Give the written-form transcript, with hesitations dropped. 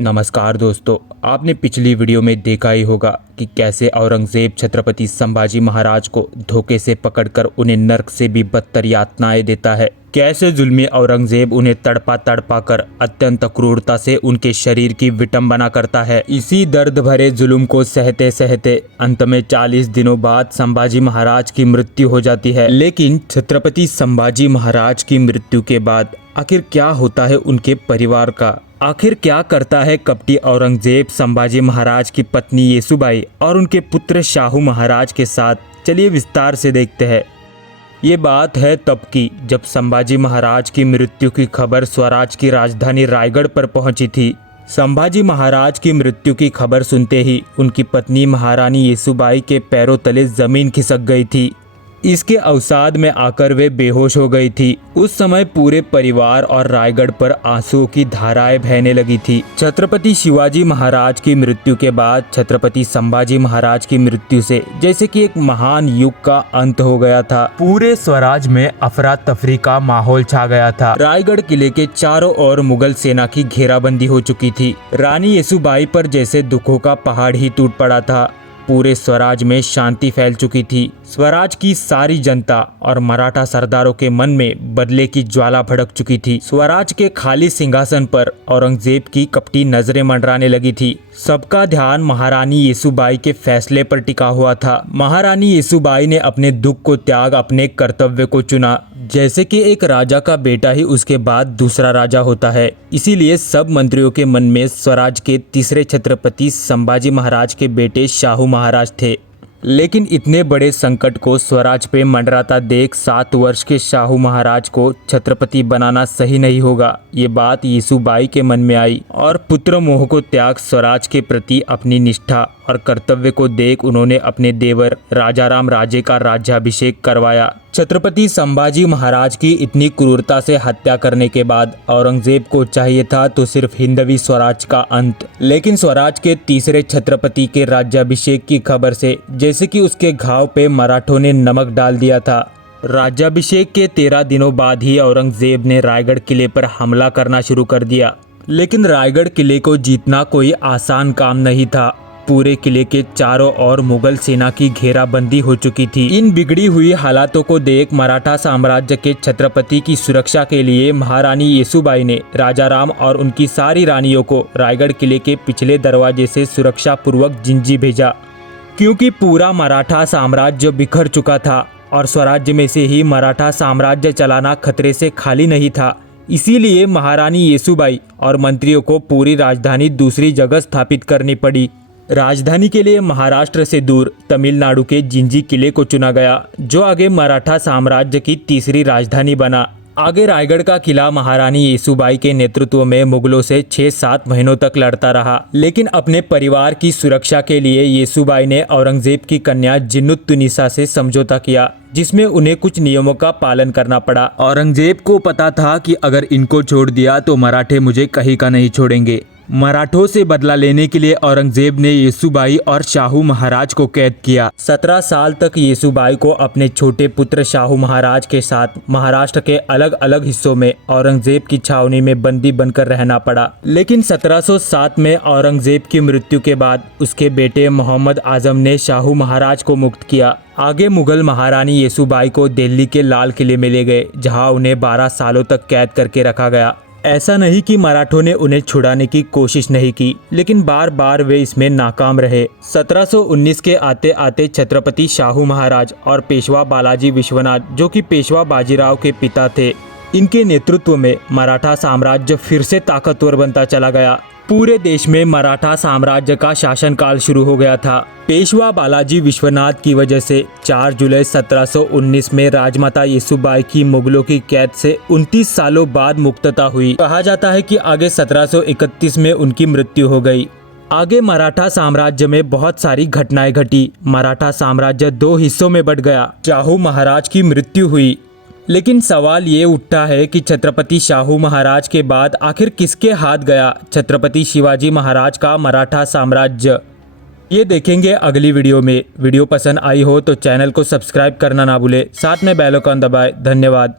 नमस्कार दोस्तों, आपने पिछली वीडियो में देखा ही होगा कि कैसे औरंगजेब छत्रपति संभाजी महाराज को धोखे से पकड़कर उन्हें नर्क से भी बदतर यातनाएं देता है। कैसे जुल्मी औरंगजेब उन्हें तड़पा तड़पा कर अत्यंत क्रूरता से उनके शरीर की विटंबना करता है। इसी दर्द भरे जुल्म को सहते सहते अंत में 40 दिनों बाद संभाजी महाराज की मृत्यु हो जाती है। लेकिन छत्रपति संभाजी महाराज की मृत्यु के बाद आखिर क्या होता है उनके परिवार का? आखिर क्या करता है कपटी औरंगजेब संभाजी महाराज की पत्नी येसुबाई और उनके पुत्र शाहू महाराज के साथ? चलिए विस्तार से देखते हैं। ये बात है तब की जब संभाजी महाराज की मृत्यु की खबर स्वराज की राजधानी रायगढ़ पर पहुंची थी। संभाजी महाराज की मृत्यु की खबर सुनते ही उनकी पत्नी महारानी येसुबाई के पैरों तले जमीन खिसक गई थी। इसके अवसाद में आकर वे बेहोश हो गई थी। उस समय पूरे परिवार और रायगढ़ पर आंसुओं की धाराएं बहने लगी थी। छत्रपति शिवाजी महाराज की मृत्यु के बाद छत्रपति संभाजी महाराज की मृत्यु से जैसे कि एक महान युग का अंत हो गया था। पूरे स्वराज में अफरा तफरी का माहौल छा गया था। रायगढ़ किले के चारों ओर मुगल सेना की घेराबंदी हो चुकी थी। रानी येसुबाई पर जैसे दुखों का पहाड़ ही टूट पड़ा था। पूरे स्वराज में शांति फैल चुकी थी। स्वराज की सारी जनता और मराठा सरदारों के मन में बदले की ज्वाला भड़क चुकी थी। स्वराज के खाली सिंहासन पर औरंगजेब की कपटी नजरें मंडराने लगी थी। सबका ध्यान महारानी येसुबाई के फैसले पर टिका हुआ था। महारानी येसुबाई ने अपने दुख को त्याग अपने कर्तव्य को चुना। जैसे कि एक राजा का बेटा ही उसके बाद दूसरा राजा होता है, इसीलिए सब मंत्रियों के मन में स्वराज के तीसरे छत्रपति संभाजी महाराज के बेटे शाहू महाराज थे। लेकिन इतने बड़े संकट को स्वराज पे मंडराता देख 7 वर्ष के शाहू महाराज को छत्रपति बनाना सही नहीं होगा, ये बात येसुबाई के मन में आई और पुत्र मोह को त्याग स्वराज के प्रति अपनी निष्ठा और कर्तव्य को देख उन्होंने अपने देवर राजाराम राजे का राज्याभिषेक करवाया। छत्रपति संभाजी महाराज की इतनी क्रूरता से हत्या करने के बाद औरंगजेब को चाहिए था तो सिर्फ हिंदवी स्वराज का अंत। लेकिन स्वराज के तीसरे छत्रपति के राज्याभिषेक की खबर से जैसे कि उसके घाव पे मराठों ने नमक डाल दिया था। राज्याभिषेक के 13 दिनों बाद ही औरंगजेब ने रायगढ़ किले पर हमला करना शुरू कर दिया। लेकिन रायगढ़ किले को जीतना कोई आसान काम नहीं था। पूरे किले के चारों ओर मुगल सेना की घेराबंदी हो चुकी थी। इन बिगड़ी हुई हालातों को देख मराठा साम्राज्य के छत्रपति की सुरक्षा के लिए महारानी येसुबाई ने राजाराम और उनकी सारी रानियों को रायगढ़ किले के पिछले दरवाजे से सुरक्षा पूर्वक जिंजी भेजा। क्योंकि पूरा मराठा साम्राज्य बिखर चुका था और स्वराज्य में से ही मराठा साम्राज्य चलाना खतरे से खाली नहीं था, इसीलिए महारानी येसुबाई और मंत्रियों को पूरी राजधानी दूसरी जगह स्थापित करनी पड़ी। राजधानी के लिए महाराष्ट्र से दूर तमिलनाडु के जिंजी किले को चुना गया, जो आगे मराठा साम्राज्य की तीसरी राजधानी बना। आगे रायगढ़ का किला महारानी येसुबाई के नेतृत्व में मुगलों से 6-7 महीनों तक लड़ता रहा। लेकिन अपने परिवार की सुरक्षा के लिए येसुबाई ने औरंगजेब की कन्या जिन्नुत्तुनिसा से समझौता किया, जिसमें उन्हें कुछ नियमों का पालन करना पड़ा। औरंगजेब को पता था कि अगर इनको छोड़ दिया तो मराठे मुझे कहीं का नहीं छोड़ेंगे। मराठों से बदला लेने के लिए औरंगजेब ने येसुबाई और शाहू महाराज को कैद किया। 17 साल तक येसुबाई को अपने छोटे पुत्र शाहू महाराज के साथ महाराष्ट्र के अलग अलग हिस्सों में औरंगजेब की छावनी में बंदी बनकर रहना पड़ा। लेकिन 1707 में औरंगजेब की मृत्यु के बाद उसके बेटे मोहम्मद आजम ने शाहू महाराज को मुक्त किया। आगे मुगल महारानी येसुबाई को दिल्ली के लाल किले में ले गए, जहां उन्हें 12 सालों तक कैद करके रखा गया। ऐसा नहीं कि मराठों ने उन्हें छुड़ाने की कोशिश नहीं की, लेकिन बार बार वे इसमें नाकाम रहे। 1719 के आते आते छत्रपति शाहू महाराज और पेशवा बालाजी विश्वनाथ, जो कि पेशवा बाजीराव के पिता थे, इनके नेतृत्व में मराठा साम्राज्य फिर से ताकतवर बनता चला गया। पूरे देश में मराठा साम्राज्य का शासनकाल शुरू हो गया था। पेशवा बालाजी विश्वनाथ की वजह से 4 जुलाई 1719 में राजमाता येसुबाई की मुगलों की कैद से 29 सालों बाद मुक्तता हुई। कहा जाता है कि आगे 1731 में उनकी मृत्यु हो गई। आगे मराठा साम्राज्य में बहुत सारी घटनाएं घटी। मराठा साम्राज्य 2 हिस्सों में बंट गया। शाहू महाराज की मृत्यु हुई। लेकिन सवाल ये उठता है कि छत्रपति शाहू महाराज के बाद आखिर किसके हाथ गया छत्रपति शिवाजी महाराज का मराठा साम्राज्य? ये देखेंगे अगली वीडियो में। वीडियो पसंद आई हो तो चैनल को सब्सक्राइब करना ना भूले, साथ में बेल आइकन दबाएं। धन्यवाद।